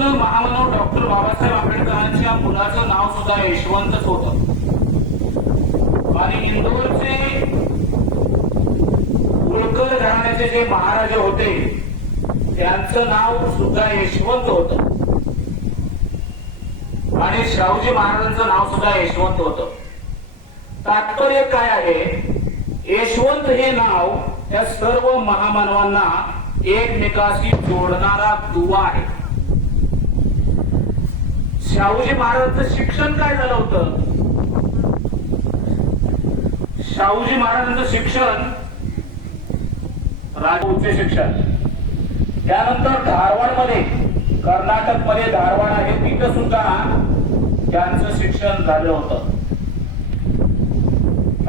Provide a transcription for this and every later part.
भारतरत्न महामानव डॉक्टर बाबासाहेब आंबेडकरांच्या मुलाचं नाव सुद्धा यशवंतच होत. आणि इंदोरचे होळकर घराण्याचे जे महाराजे होते त्यांचं नाव सुद्धा यशवंत होत. आणि शाहूजी महाराजांचं नाव सुद्धा यशवंत होत. तात्पर्य काय आहे? यशवंत हे नाव त्या सर्व महामानवांना एकमेकाशी जोडणारा दुवा आहे. शाहूजी महाराजांचं शिक्षण काय झालं होतं? शाहूजी महाराजांचं शिक्षण राज उच्च शिक्षण. त्यानंतर धारवाडमध्ये कर्नाटकमध्ये धारवाड आहे तिथं सुद्धा त्यांचं शिक्षण झालं होतं.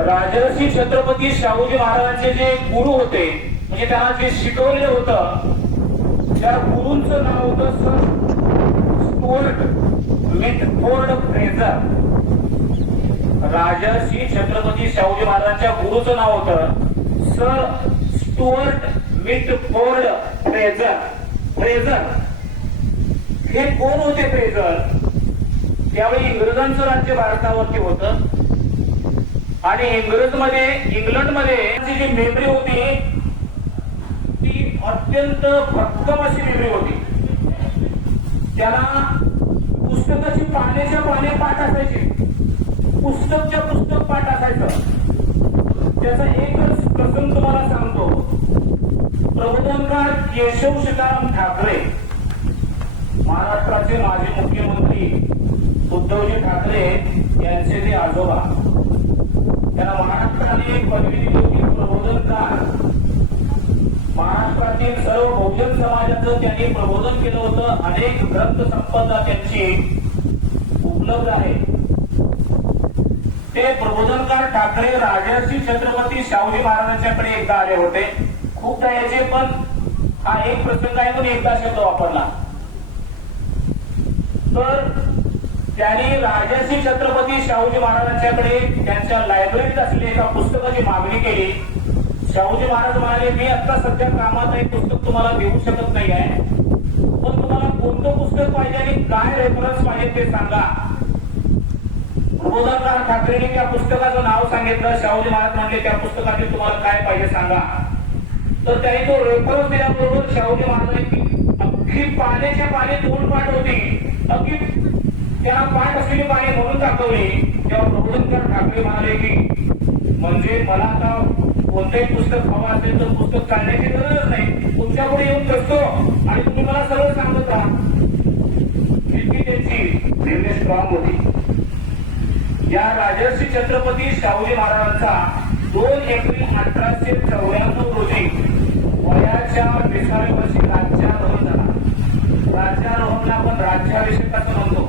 राजर्षी छत्रपती शाहूजी महाराजांचे जे गुरु होते म्हणजे त्यांना जे शिकवलेलं होतं त्या गुरूंचं नाव होतं sir Stuart Mitford Fraser. Shri Chhatrapati Shahuji महाराजांच्या गुरुचं नाव होतं sir Stuart Mitford Fraser. Fraser. हे कोण होते फ्रेझर? त्यावेळी इंग्रजांचं राज्य भारतावरती होतं. आणि इंग्रजमध्ये इंग्लंडमध्ये जी मेमरी होती ती अत्यंत भक्कम अशी मेमरी होती. त्याला पुस्तकाची पाण्याच्या पाने पाठ असायचे. पुस्तकच्या पुस्तक पाठ असायचं. त्याचा एकच प्रसंग तुम्हाला सांगतो. प्रबोधनकार केशव सीताराम ठाकरे महाराष्ट्राचे माजी मुख्यमंत्री उद्धवजी ठाकरे यांचे ते आजोबा. त्यांना महाराष्ट्र एक पदवी दिली होती प्रबोधनकार महाराष्ट्रातील सर्व बहुजन समाजाचं त्यांनी प्रबोधन केलं होतं. अनेक ग्रंथ संपदा त्यांची उपलब्ध आहे. ते प्रबोधनकार ठाकरे राजर्षी छत्रपती शाहूजी महाराजांच्याकडे एकदा आले होते. खूपदा याचे पण हा एक प्रसंग आहे म्हणून एकदा शब्द वापरला. तर त्यांनी राजर्षी छत्रपती शाहूजी महाराजांच्याकडे त्यांच्या लायब्ररीत असलेल्या एका पुस्तकाची मागणी केली. शाहूजी महाराज म्हणाले मी आता सध्या कामात आहे पुस्तक तुम्हाला देऊ शकत नाही आहे. पण तुम्हाला कोणतं पुस्तक पाहिजे आणि काय रेफरन्स पाहिजे ते सांगा. प्रबोधनकार ठाकरेने त्या पुस्तकाचं नाव सांगितलं. शाहूजी महाराज म्हणले त्या पुस्तकातील तुम्हाला काय पाहिजे सांगा. तर त्याने तो रेफरन्स दिल्याबरोबर शाहूजी महाराजांनी अख्खी पाण्याच्या पाणी दोन पाठ होती अगदी त्याला पाठ असलेली पाणी म्हणून दाखवली. तेव्हा प्रबोधनकर ठाकरे म्हणाले की म्हणजे मला आता कोणतंही पुस्तक हवं असेल तर पुस्तक काढण्याची गरज नाही. तुमच्यापुढे येऊन बसतो आणि तुम्ही मला सर्व सांगत इतकी त्यांची निर्णय स्ट्रॉंग होती. या राजर्षी छत्रपती शाहूजी महाराजांचा दोन एप्रिल अठराशे चौऱ्याण्णव रोजी वयाच्या विसाव्या वर्षी राज्यारोहण झाला. राज्यारोहणला आपण राज्याभिषेक असं म्हणतो.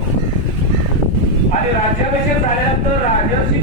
आणि राज्याभिषेक झाल्यानंतर राजर्षी